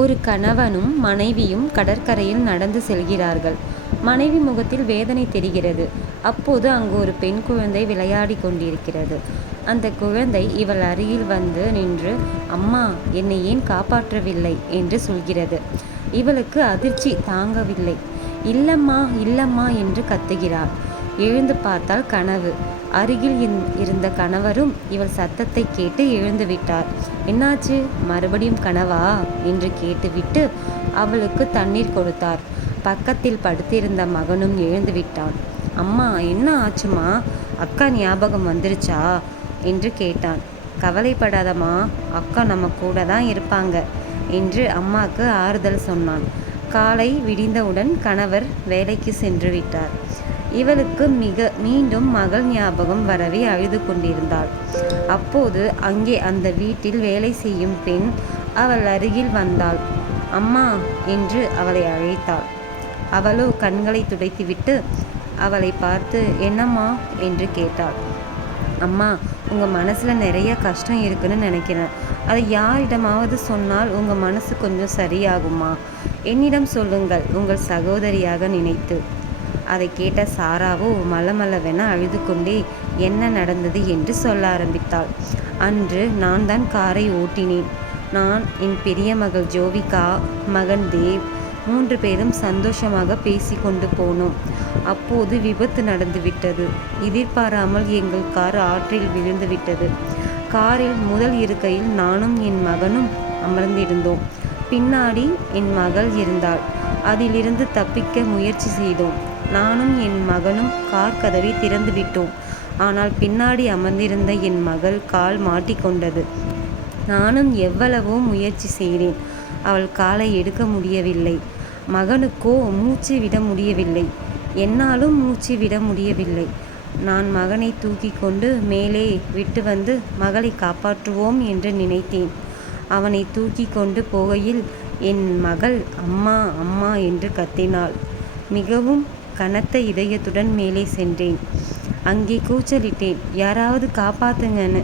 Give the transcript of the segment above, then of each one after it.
ஒரு கணவனும் மனைவியும் கடற்கரையில் நடந்து செல்கிறார்கள். மனைவி முகத்தில் வேதனை தெரிகிறது. அப்போது அங்கு ஒரு பெண் குழந்தை விளையாடி கொண்டிருக்கிறது. அந்த குழந்தை இவள் அருகில் வந்து நின்று, அம்மா, என்னை ஏன் காப்பாற்றவில்லை என்று சொல்கிறது. இவளுக்கு அதிர்ச்சி தாங்கவில்லை. இல்லம்மா, இல்லம்மா என்று கத்துகிறாள். எழுந்து பார்த்தால் கனவு. அருகில் இருந்த கணவரும் இவள் சத்தத்தை கேட்டு எழுந்து விட்டார். என்னாச்சு, மறுபடியும் கனவா என்று கேட்டுவிட்டு அவளுக்கு தண்ணீர் கொடுத்தார். பக்கத்தில் படுத்திருந்த மகனும் எழுந்து விட்டான். அம்மா, என்ன ஆச்சுமா, அக்கா ஞாபகம் வந்துருச்சா என்று கேட்டான். கவலைப்படாதம்மா, அக்கா நம்ம கூட தான் இருப்பாங்க என்று அம்மாவுக்கு ஆறுதல் சொன்னான். காலை விடிந்தவுடன் கணவர் வேலைக்கு சென்று விட்டார். இவளுக்கு மீண்டும் மகள் ஞாபகம் வரவே அழுது கொண்டிருந்தாள். அப்போது அங்கே அந்த வீட்டில் வேலை செய்யும் பெண் அவள் அருகில் வந்தாள். அம்மா என்று அவளை அழைத்தாள். அவளோ கண்களை துடைத்துவிட்டு அவளை பார்த்து, என்னம்மா என்று கேட்டாள். அம்மா, உங்கள் மனசில் நிறைய கஷ்டம் இருக்குன்னு நினைக்கிறேன். அதை யாரிடமாவது சொன்னால் உங்கள் மனசு கொஞ்சம் சரியாகுமா? என்னிடம் சொல்லுங்கள், உங்கள் சகோதரியாக நினைத்து. அதை கேட்ட சாராவோ மலமளவென அழுது கொண்டே என்ன நடந்தது என்று சொல்ல ஆரம்பித்தாள். அன்று நான் தான் காரை ஓட்டினேன். நான், என் பெரிய மகள் ஜோவிகா, மகன் தேவ் 3 பேரும் சந்தோஷமாக பேசி கொண்டு போனோம். அப்போது விபத்து நடந்துவிட்டது. எதிர்பாராமல் எங்கள் கார் ஆற்றில் விழுந்து விட்டது. காரில் முதல் இருக்கையில் நானும் என் மகனும் அமர்ந்திருந்தோம். பின்னாடி என் மகள் இருந்தாள். அதிலிருந்து தப்பிக்க முயற்சி செய்தோம். நானும் என் மகனும் கார் கதவை திறந்து விட்டோம். ஆனால் பின்னாடி அமர்ந்திருந்த என் மகள் கால் மாட்டிக்கொண்டது. நானும் எவ்வளவோ முயற்சி செய்தேன். அவள் காலை எடுக்க முடியவில்லை. மகனுக்கோ மூச்சு விட முடியவில்லை. என்னாலும் மூச்சு விட முடியவில்லை. நான் மகனை தூக்கி கொண்டு மேலே விட்டு வந்து மகளை காப்பாற்றுவோம் என்று நினைத்தேன். அவனை தூக்கி கொண்டு போகையில் என் மகள் அம்மா, அம்மா என்று கத்தினாள். மிகவும் கனத்த இதயத்துடன் மேலே சென்றேன். அங்கே கூச்சலிட்டேன், யாராவது காப்பாத்துங்கன்னு.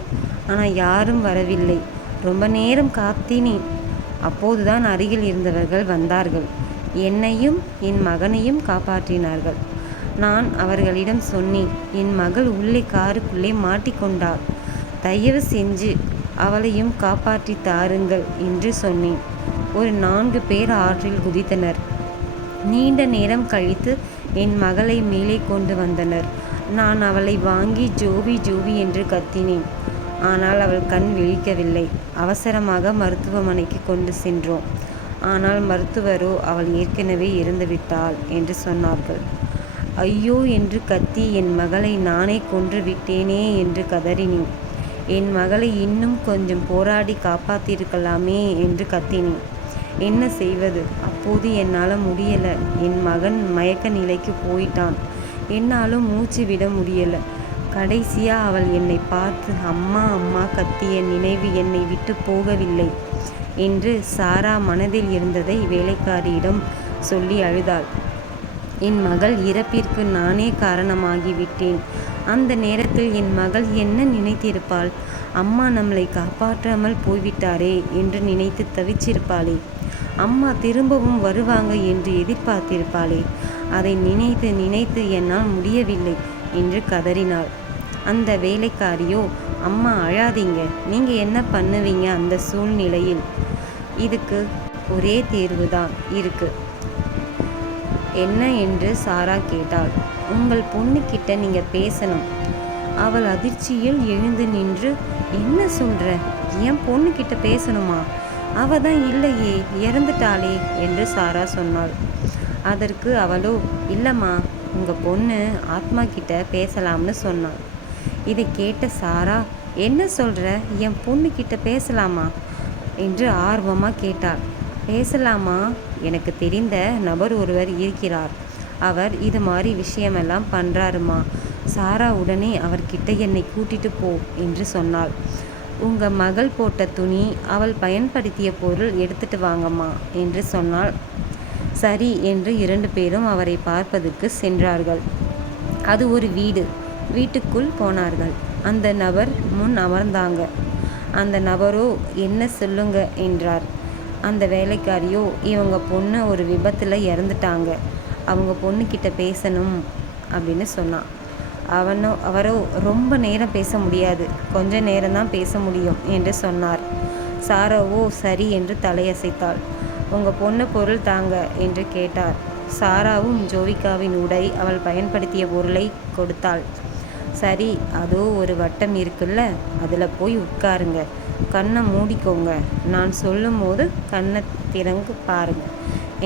ஆனால் யாரும் வரவில்லை. ரொம்ப நேரம் காத்தினேன். அப்போதுதான் அருகில் இருந்தவர்கள் வந்தார்கள். என்னையும் என் மகனையும் காப்பாற்றினார்கள். நான் அவர்களிடம் சொன்னேன், என் மகள் உள்ளே காருக்குள்ளே மாட்டிக்கொண்டாள். தயவு செஞ்சு அவளையும் காப்பாற்றி தாருங்கள் என்று சொன்னேன். ஒரு 4 பேர் ஆற்றில் குதித்தனர். நீண்ட நேரம் கழித்து என் மகளை மேலே கொண்டு வந்தனர். நான் அவளை வாங்கி ஜோவி ஜோவி என்று கத்தினேன். ஆனால் அவள் கண் விழிக்கவில்லை. அவசரமாக மருத்துவமனைக்கு கொண்டு சென்றோம். ஆனால் மருத்துவரோ அவள் ஏற்கனவே இறந்துவிட்டாள் என்று சொன்னார்கள். ஐயோ என்று கத்தி என் மகளை நானே கொன்று விட்டேனே என்று கதறினேன். என் மகளை இன்னும் கொஞ்சம் போராடி காப்பாற்றிருக்கலாமே என்று கத்தினேன். என்ன செய்வது? அப்போது என்னால் முடியலை. என் மகன் மயக்க நிலைக்கு போயிட்டான். என்னாலும் மூச்சு விட முடியலை. கடைசியாக அவள் என்னை பார்த்து அம்மா, அம்மா கத்திய நினைவு என்னை விட்டு போகவில்லை என்று சாரா மனதில் இருந்ததை வேலைக்காரியிடம் சொல்லி அழுதாள். என் மகள் இறப்பிற்கு நானே காரணமாகிவிட்டேன். அந்த நேரத்தில் என் மகள் என்ன நினைத்திருப்பாள்? அம்மா நம்மளை காப்பாற்றாமல் போய்விட்டாரே என்று நினைத்து தவிச்சிருப்பாளே. அம்மா திரும்பவும் வருவாங்க என்று எதிர்பார்த்திருப்பாளே. அதை நினைத்து நினைத்து என்னால் முடியவில்லை என்று கதறினாள். அந்த வேலைக்காரியோ, அம்மா அழாதீங்க, நீங்கள் என்ன பண்ணுவீங்க அந்த சூழ்நிலையில்? இதுக்கு ஒரே தேர்வு தான் இருக்கு. என்ன என்று சாரா கேட்டாள். உங்கள் பொண்ணுக்கிட்ட நீங்கள் பேசணும். அவள் அதிர்ச்சியில் எழுந்து நின்று, என்ன சொல்கிற? என் பொண்ணுக்கிட்ட பேசணுமா? அவ தான் இல்லையே, இறந்துட்டாளே என்று சாரா சொன்னாள். அதற்கு அவளோ, இல்லைம்மா, உங்கள் பொண்ணு ஆத்மா கிட்ட பேசலாம்னு சொன்னாள். இதை கேட்ட சாரா, என்ன சொல்கிற? என் பொண்ணுக்கிட்ட பேசலாமா என்று ஆர்வமாக கேட்டாள். பேசலாமா? எனக்கு தெரிந்த நபர் ஒருவர் இருக்கிறார். அவர் இது மாதிரி விஷயமெல்லாம் பண்ணுறாருமா. சாரா உடனே அவர்கிட்ட என்னை கூட்டிட்டு போ என்று சொன்னாள். உங்கள் மகள் போட்ட துணி, அவள் பயன்படுத்திய பொருள் எடுத்துட்டு வாங்கம்மா என்று சொன்னாள். சரி என்று 2 பேரும் அவரை பார்ப்பதற்கு சென்றார்கள். அது ஒரு வீடு. வீட்டுக்குள் போனார்கள். அந்த நபர் முன் அமர்ந்தாங்க. அந்த நபரோ, என்ன சொல்லுங்க என்றார். அந்த வேலைக்காரியோ இவங்க பொண்ணு ஒரு விபத்தில் இறந்துட்டாங்க, அவங்க பொண்ணுக்கிட்ட பேசணும் அப்படின்னு சொன்னான். அவரோ ரொம்ப நேரம் பேச முடியாது, கொஞ்ச நேரம்தான் பேச முடியும் என்று சொன்னார். சாராவோ சரி என்று தலையசைத்தாள். உங்கள் பொண்ணு பொருள் தாங்க என்று கேட்டார். சாராவும் ஜோவிகாவின் உடை, அவள் பயன்படுத்திய பொருளை கொடுத்தாள். சரி, அதோ ஒரு வட்டம் இருக்குல்ல, அதில் போய் உட்காருங்க, கண்ணை மூடிக்கோங்க, நான் சொல்லும் போது கண்ணை திறந்து பாருங்க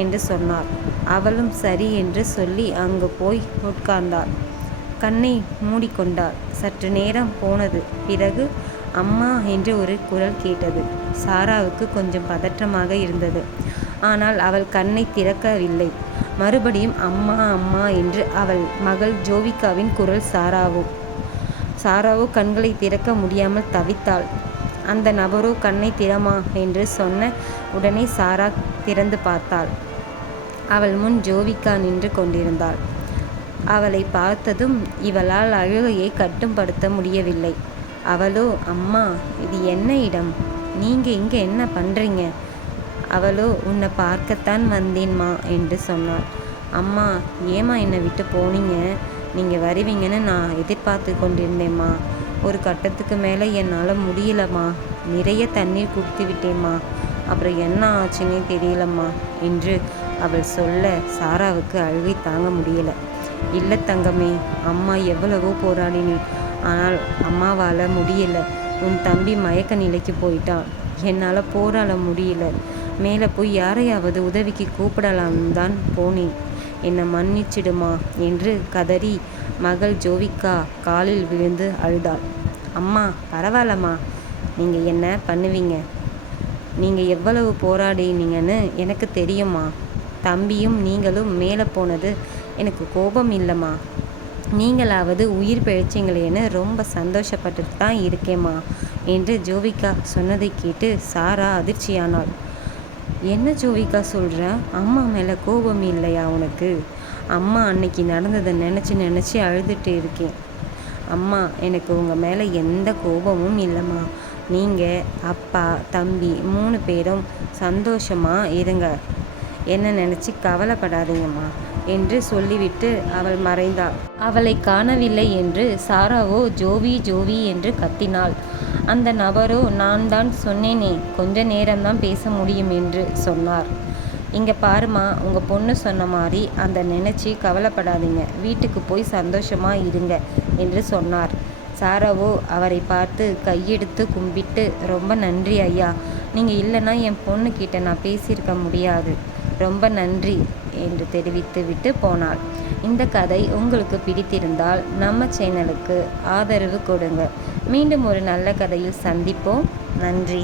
என்று சொன்னார். அவளும் சரி என்று சொல்லி அங்கு போய் உட்கார்ந்தாள். கண்ணை மூடிக்கொண்டாள். சற்று நேரம் போனது. பிறகு அம்மா என்று ஒரு குரல் கேட்டது. சாராவுக்கு கொஞ்சம் பதற்றமாக இருந்தது. ஆனால் அவள் கண்ணை திறக்கவில்லை. மறுபடியும் அம்மா அம்மா என்று அவள் மகள் ஜோவிகாவின் குரல். சாராவோ கண்களை திறக்க முடியாமல் தவித்தாள். அந்த நபரோ கண்ணை திறமா என்று சொன்ன உடனே சாரா திறந்து பார்த்தாள். அவள் முன் ஜோவிகா நின்று கொண்டிருந்தாள். அவளை பார்த்ததும் இவளால் அழுகையை கட்டுப்படுத்த முடியவில்லை. அவளோ, அம்மா, இது என்ன இடம், நீங்க இங்கே என்ன பண்றீங்க? அவளோ, உன்னை பார்க்கத்தான் வந்தேன்மா என்று சொன்னாள். அம்மா, ஏம்மா என்னை விட்டு போனீங்க? நீங்கள் வருவீங்கன்னு நான் எதிர்பார்த்து கொண்டிருந்தேம்மா. ஒரு கட்டத்துக்கு மேலே என்னால் முடியலம்மா. நிறைய தண்ணீர் குடித்து விட்டேம்மா. அப்புறம் என்ன ஆச்சுன்னே தெரியலம்மா என்று அவள் சொல்ல சாராவுக்கு அழுகை தாங்க முடியலை. இல்லை தங்கமே, அம்மா எவ்வளவோ போராடினேன், ஆனால் அம்மாவால் முடியலை. உன் தம்பி மயக்க நிலைக்கு போயிட்டான், என்னால் போராட முடியல. மேலே போய் யாரையாவது உதவிக்கு கூப்பிடலான்னு தான் போனேன், என்னை மன்னிச்சிடுமா என்று கதறி மகள் ஜோவிகா காலில் விழுந்து அழுதாள். அம்மா, பரவாயில்லம்மா, நீங்கள் என்ன பண்ணுவீங்க, நீங்கள் எவ்வளவு போராடினீங்கன்னு எனக்கு தெரியுமா. தம்பியும் நீங்களும் மேலே போனது எனக்கு கோபம் இல்லைம்மா. நீங்களாவது உயிர் பிழைச்சிங்களேன்னு ரொம்ப சந்தோஷப்பட்டுட்டு தான் இருக்கேம்மா என்று ஜோவிகா சொன்னதை கேட்டு சாரா அதிர்ச்சியானாள். என்ன ஜோவிகா சொல்கிற? அம்மா மேலே கோபம் இல்லையா உனக்கு? அம்மா அன்னைக்கு நடந்ததை நினச்சி அழுதுட்டு இருக்கேன். அம்மா, எனக்கு உங்கள் மேலே எந்த கோபமும் இல்லைம்மா. நீங்கள் அப்பா தம்பி 3 பேரும் சந்தோஷமாக இருங்க, என்ன நினச்சி கவலைப்படாதீங்கம்மா என்று சொல்லிவிட்டு அவள் மறைந்தாள். அவளை காணவில்லை என்று சாராவோ ஜோவி ஜோவி என்று கத்தினாள். அந்த நபரோ, நான் தான் சொன்னேனே, கொஞ்ச நேரம்தான் பேச முடியும் என்று சொன்னார். இங்கே பாருமா, உங்கள் பொண்ணு சொன்ன மாதிரி அந்த நினச்சி கவலைப்படாதீங்க, வீட்டுக்கு போய் சந்தோஷமாக இருங்க என்று சொன்னார். சாராவோ அவரை பார்த்து கையெடுத்து கும்பிட்டு, ரொம்ப நன்றி ஐயா, நீங்கள் இல்லைன்னா என் பொண்ணுக்கிட்ட நான் பேசியிருக்க முடியாது, ரொம்ப நன்றி என்று தெரிவித்து விட்டு போனாள். இந்த கதை உங்களுக்கு பிடித்திருந்தால் நம்ம சேனலுக்கு ஆதரவு கொடுங்க. மீண்டும் ஒரு நல்ல கதையில் சந்திப்போம். நன்றி.